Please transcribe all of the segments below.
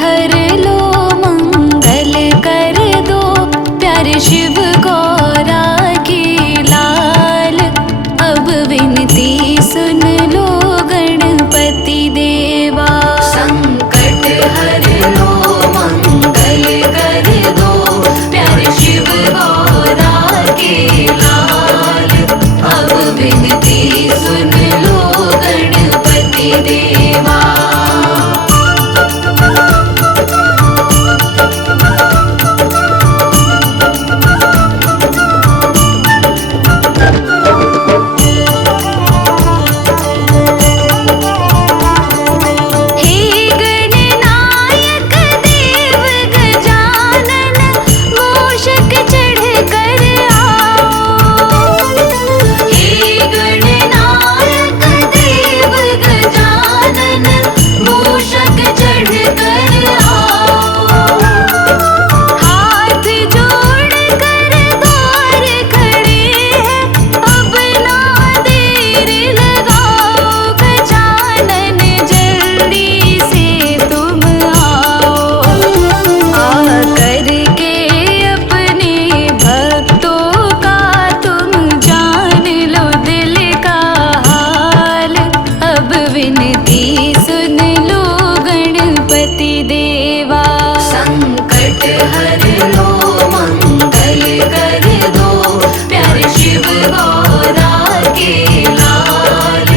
हर लो मंगल कर दो, प्यारे शिव गौरा के लाल। अब विनती सुन लो गणपति देवा। संकट हर लो मंगल कर दो, प्यारे शिव गौरा के लाल। अब विनती सुन लो गणपति देवा। विनती सुन लो गणपति देवा। संकट हर लो मंगल कर दो, प्यारे शिव गौरा के लाल।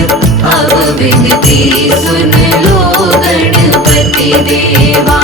अब विनती सुन लो गणपति देवा।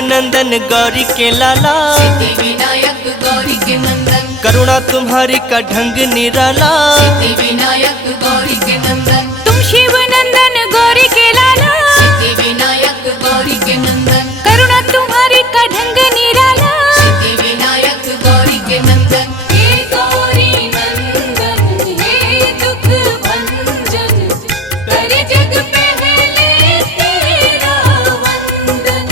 नंदन गौरी के लाला, सिद्धि विनायक गौरी के नंदन, करुणा तुम्हारी का ढंग निराला। सिद्धि विनायक गौरी के नंदन, तुम शिव नंदन गौरी के लाला, सिद्धि विनायक गौरी के नंदन, करुणा तुम्हारी का ढंग निराला, सिद्धि विनायक गौरी के नंदन। हे गौरी नंदन हे दुख भंजन, करे जग पहले तेरा वंदन।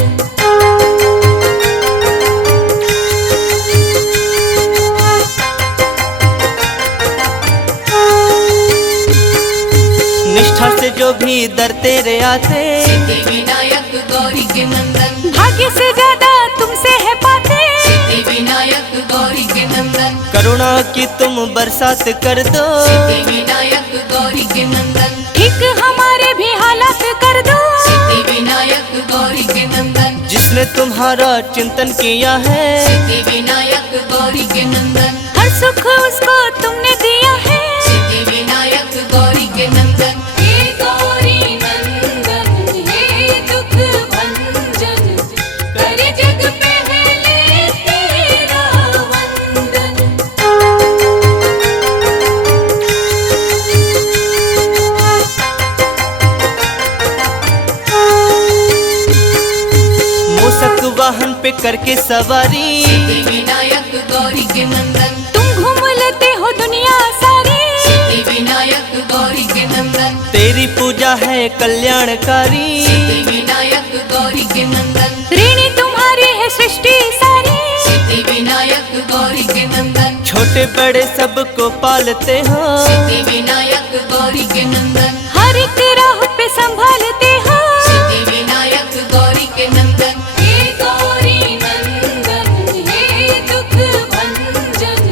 निष्ठा से जो भी दर तेरे आते, सिद्धि विनायक गौरी के नंदन, भाग्य से ज्यादा तुमसे है पाते, सिद्धि विनायक गौरी के नंदन, करुणा की तुम बरसात कर दो। सिद्धि विनायक गौरी के नंदन, ठीक हमारे भी हालात कर दो, सिद्धि विनायक गौरी के नंदन, जिसने तुम्हारा चिंतन किया है, सिद्धि विनायक गौरी के नंदन, हर सुख उसको तुमने दिया है, सिद्धि विनायक गौरी के नंदन। हे गौरी नंदन हे दुख भंजन, करे जग पहले तेरा वंदन। मूसक वाहन पे करके सवारी, सिद्धि विनायक गौरी के नंदन, तुम घूम लेते हो दुनिया सारी, सिद्धि विनायक गौरी के नंदन, तेरी पूजा है कल्याणकारी। सिद्धि विनायक गौरी के नंदन, ऋणी तुम्हारी है सृष्टि सारी, सिद्धि विनायक गौरी के नंदन, छोटे बड़े सबको पालते हो, सिद्धि विनायक गौरी के नंदन, हर एक राह पे संभालते हो, सिद्धि विनायक गौरी के नंदन। हे गौरी नंदन हे दुख भंजन,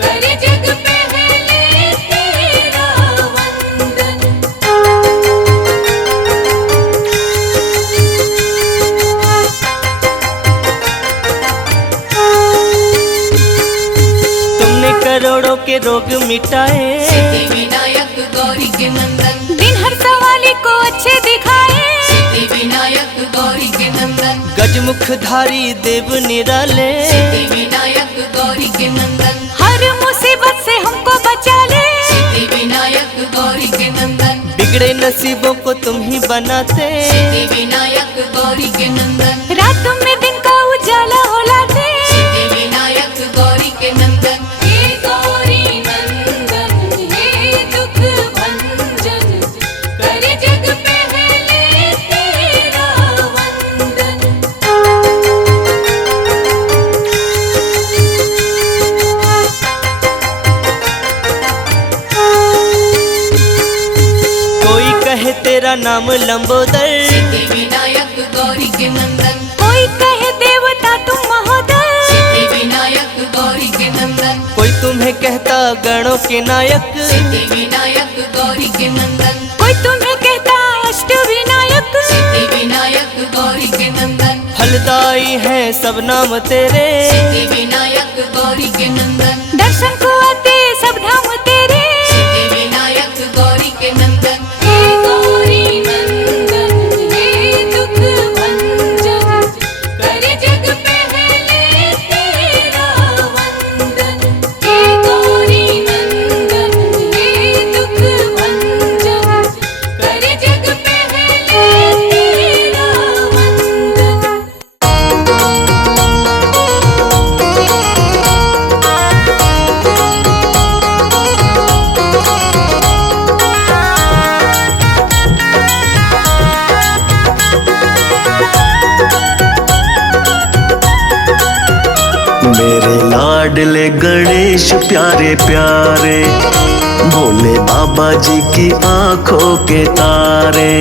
करे जग पहले तेरा वंदन। तुमने करोड़ों के रोग मिटाए, सिद्धि विनायक गौरी के नंदन, दिन हर सवाली को अच्छे दिखाए, सिद्धि विनायक गौरी के नंदन, गजमुखधारी देव निराले। सिद्धि विनायक गौरी के नंदन, हर मुसीबत से हमको बचा ले, सिद्धि विनायक गौरी के नंदन, बिगड़े नसीबों को तुम ही बनाते, सिद्धि विनायक गौरी के नंदन, रात में दिन का उजाला हो लाते, सिद्धि विनायक गौरी के नंदन। हे गौरी नंदन हे दुख भंजन, करे जग पहले तेरा वंदन। कोई कहे तेरा नाम लंबोदर, सिद्धि विनायक गौरी के नंदन, कोई कहे देवता तुम महोदय, सिद्धि विनायक गौरी के नंदन, कोई तुम्हें कहता गणों के नायक, सिद्धि विनायक गौरी के नंदन, कोई तुम्हें कहता अष्ट विनायक, सिद्धि विनायक गौरी के नंदन, फलदायी है सब नाम तेरे, सिद्धि विनायक गौरी के नंदन, दर्शन को आते सब धाम तेरे, सिद्धि विनायक गौरी के नंदन। हे गौरी नंदन हे दुख भंजन, करे जग पहले तेरा वंदन। हे गौरी नंदन हे दुख भंजन, करे जग पहले तेरा वंदन। मेरे लाडले गणेश प्यारे प्यारे, भोले बाबा जी की आंखों के तारे।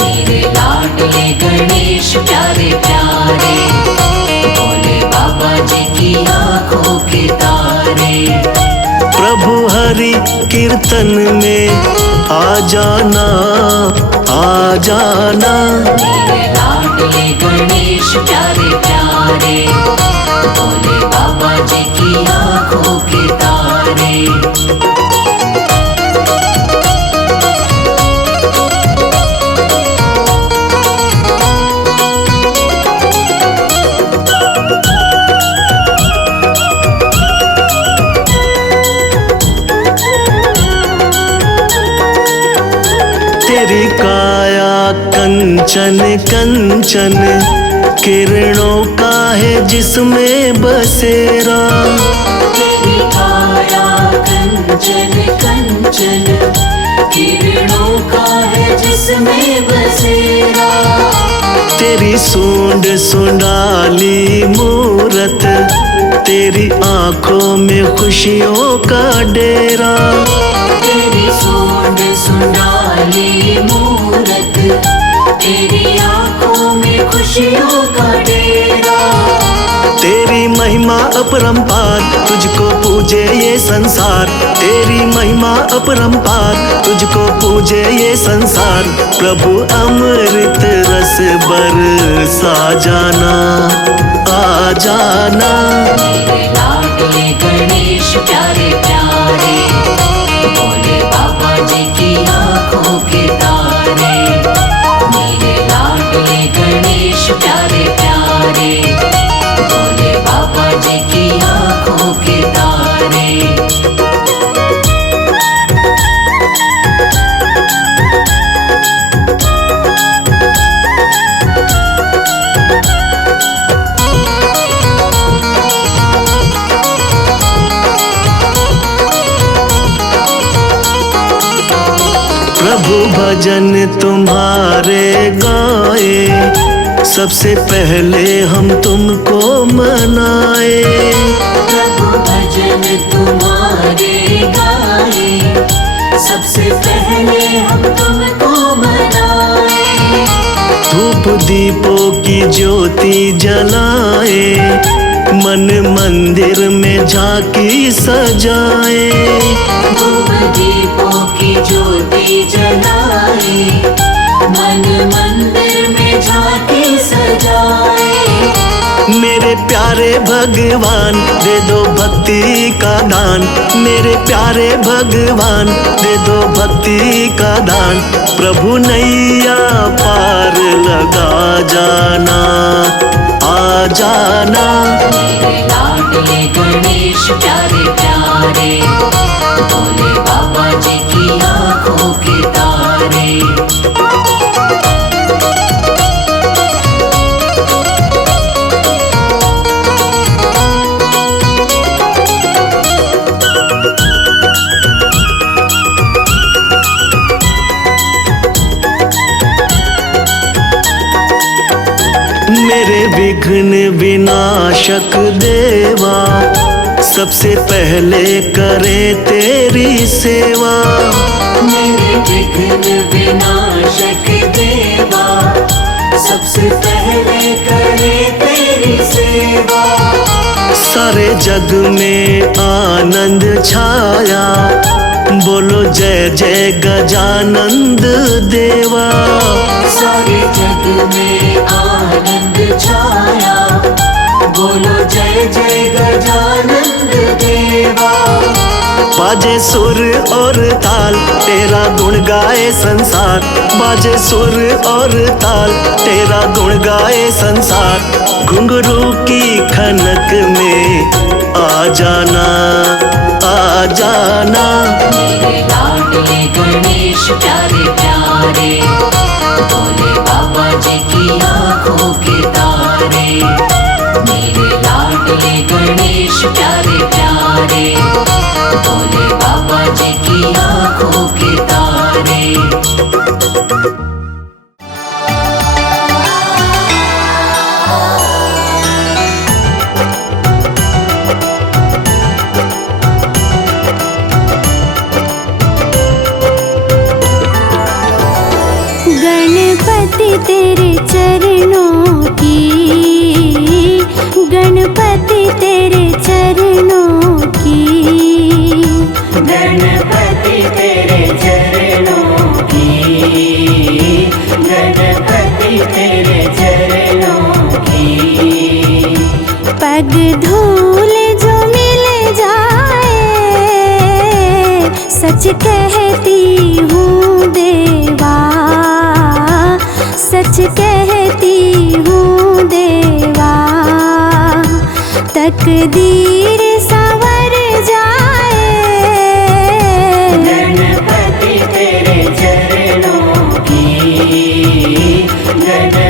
मेरे लाडले गणेश प्यारे प्यारे, भोले बाबा जी की आंखों के तारे। प्रभु हरि कीर्तन में आ जाना, आ जाना। मेरे लाडले गणेश प्यारे प्यारे, भोले बाबा जी की आंखों के तारे। कंचन किरणों का है जिसमें बसेरा। तेरी काया कंचन कंचन किरणों का है जिसमें बसेरा। तेरी सूंड सुंडाली मूरत, तेरी आंखों में खुशियों का डेरा। तेरी सूंड सुंडाली मूरत, तेरी आंखों में खुशियों का डेरा। तेरी महिमा अपरंपार, तुझको पूजे ये संसार। तेरी महिमा अपरंपार, तुझको पूजे ये संसार। प्रभु अमृत रस बरसा जाना, आ जाना। मेरे लाडले गणेश प्यारे प्यारे, भोले बाबा जी की आंखों के तारे। मेरे लाडले गणेश प्यारे प्यारे, भोले बाबा जी की आंखों के तारे। प्रभु भजन तुम्हारे गाए, सबसे पहले हम तुमको मनाए। प्रभु भजन तुम्हारे गाए, सबसे पहले हम तुमको मनाए। धूप दीपों की ज्योति जलाए, मन मंदिर में झांकी सजाए। धूप दीपों की ज्योति जलाए, मन मंदिर में झांकी सजाए। मेरे प्यारे भगवान दे दो भक्ति का दान। मेरे प्यारे भगवान दे दो भक्ति का दान। प्रभु नैया पार लगा जाना, आ जाना। मेरे लाडले गणेश प्यारे प्यारे, भोले बाबा जी की आंखों के तारे। मेरे विघ्न विनाशक देवा, सबसे पहले करे तेरी सेवा। मेरे विघ्न विनाशक देवा, सबसे पहले करे तेरी सेवा। सारे जग में आनंद छाया, बोलो जय जय गजानंद देवा। सारे जग में आनंद छाया, बोलो जय जय गजानंद देवा। बाजे सुर और ताल, तेरा गुण गाए संसार। बाजे सुर और ताल, तेरा गुण गाए संसार। घुंघरू की खनक में आ जाना, आ जाना। मेरे लाडले गणेश प्यारे प्यारे, भोले बाबा जी की आंखों के तारे। मेरे लाडले गणेश प्यारे प्यारे, भोले बाबा जी की आंखों के तारे। गणपति तेरे चरणों की, गणपति तेरे चरणों की। गणपति तेरे चरणों की, गणपति तेरे चरणों की। पग धूल जो मिल जाए, सच कहती हूँ देवा, सच कहती हूँ देवा। तकदीर संवर जाए, गणपति तेरे चरणों की, गणपति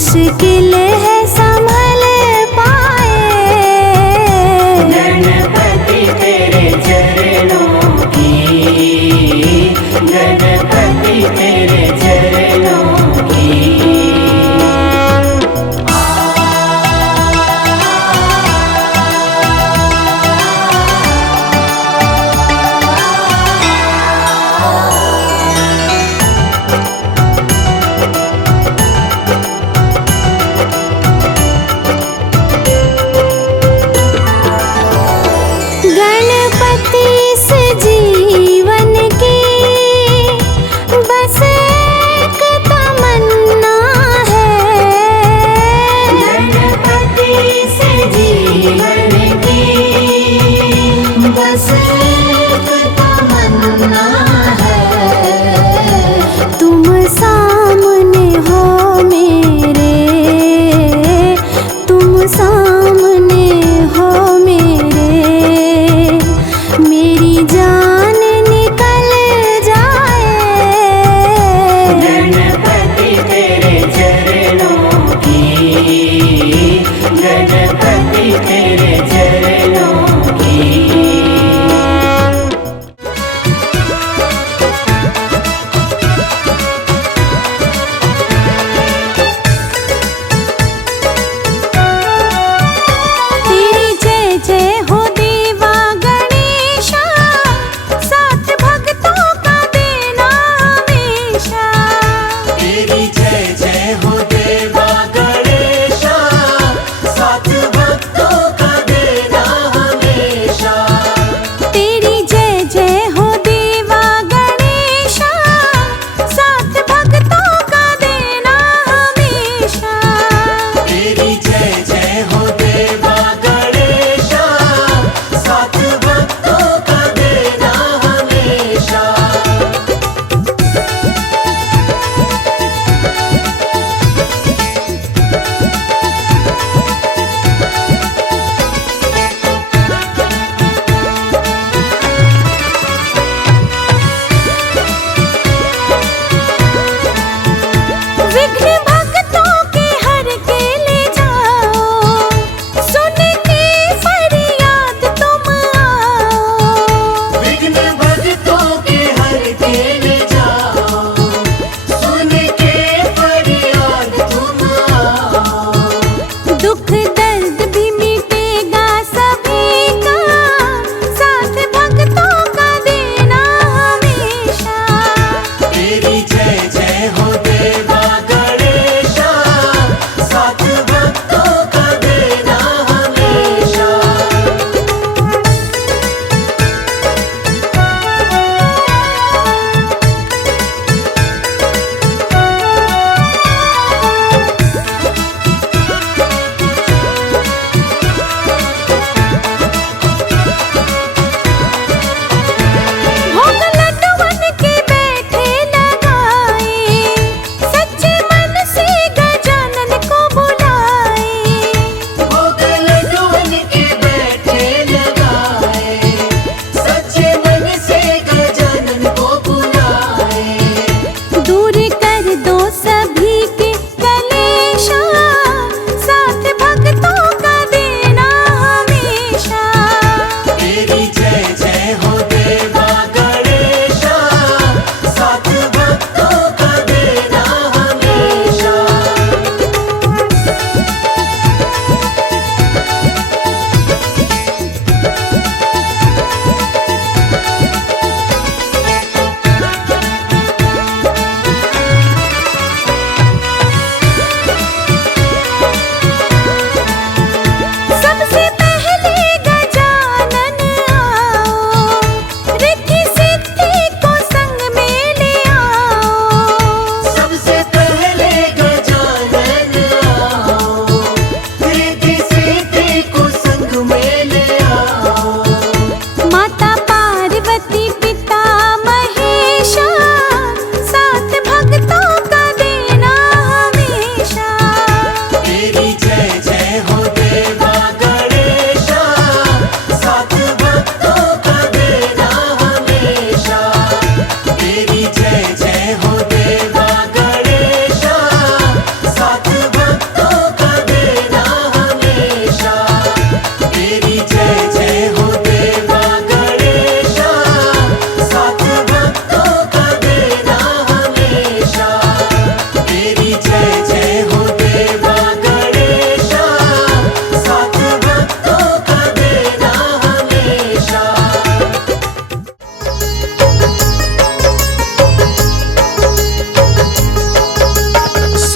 मुश्किल है संभल पाए। गणपति तेरे चरणों की, गणपति तेरे चरणों की।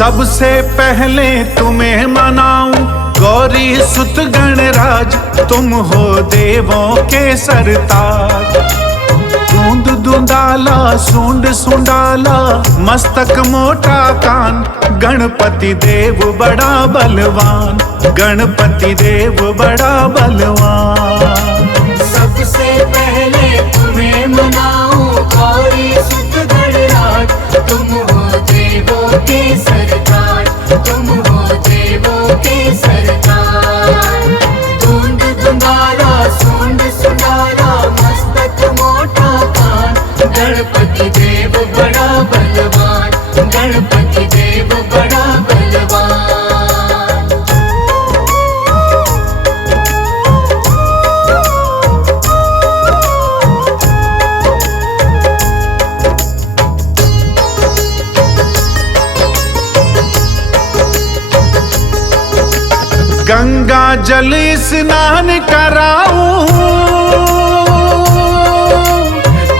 सबसे पहले तुम्हें मनाऊं गौरी सुत गणराज, तुम हो देवों के सरताज। दूंद दूंदाला सूंड सुंडाला मस्तक मोटा कान, गणपति देव बड़ा बलवान, गणपति देव बड़ा बलवान। सबसे पहले तुम्हें मनाऊं गौरी सुत गणराज, तुम हो देवों के सरताज, तुम हो देवों के सरताज। दूंद दुंदाला सूंड सुंडाला मस्तक मोटा कान, गणपति देव बड़ा बलवान, गणपति देव बड़ा बलवान। गंगा जल स्नान कराऊं,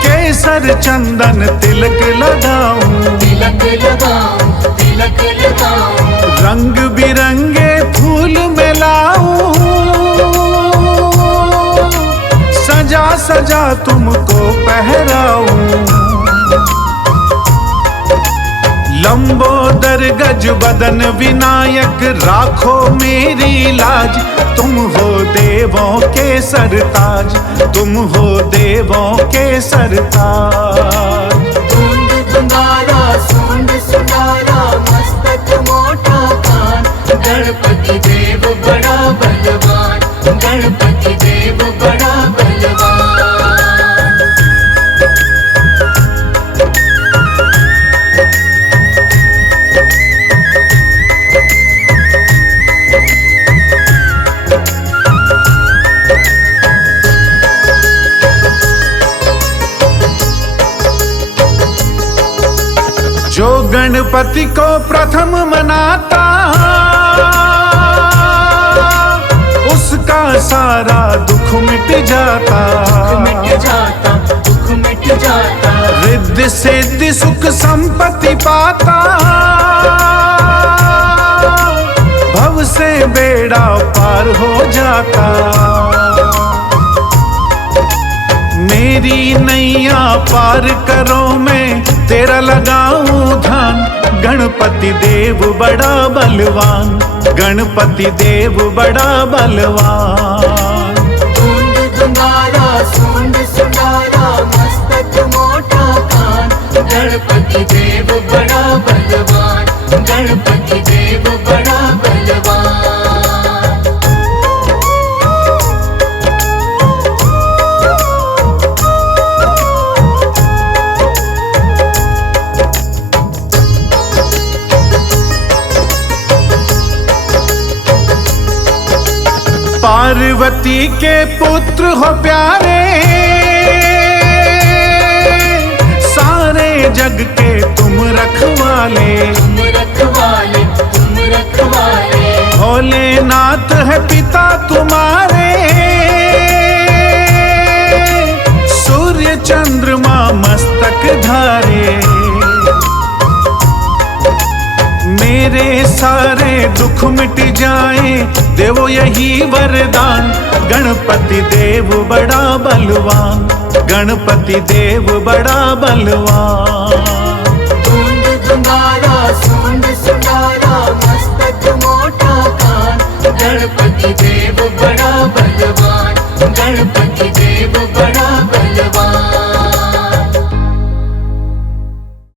केसर चंदन तिलक लगाऊं, तिलक लगाऊं, तिलक लगाऊं। रंग बिरंगे फूल मिलाऊं, सजा सजा तुमको पहराऊं। लंबोदर गज बदन विनायक राखो मेरी लाज, तुम हो देवों के सरताज, तुम हो देवों के सरताज। दूंद दुंदाला सूंड सुंडाला मस्तक मोटा कान, गणपति देव बड़ा बलवान, गणपति देव बड़ा बलवान। जो गणपति को प्रथम मनाता, उसका सारा दुख मिट जाता, मिट जाता, दुख मिट जाता। रिद्धि सिद्धि सुख संपत्ति पाता, भव से बेड़ा पार हो जाता। मेरी नैया पार करो मैं तेरा लगाऊं ध्यान, गणपति देव बड़ा बलवान, गणपति देव बड़ा बलवान। दूंद दुंदाला सूंड सुंडाला मस्तक मोटा कान, गणपति देव बड़ा बलवान, गणपति देव बड़ा बलवान। पार्वती के पुत्र हो प्यारे, सारे जग के तुम रखवाले, तुम रखवाले, तुम रखवाले। भोलेनाथ है पिता तुम्हारे, सूर्य चंद्रमा मस्तक धारे। मेरे सारे दुख मिट जाए देवो यही वरदान, गणपति देव बड़ा बलवान, गणपति देव बड़ा बलवान। दूंद दुंदाला सूंड सुंडाला मस्तक मोटा कान, गणपति देव बड़ा बलवान, गणपति देव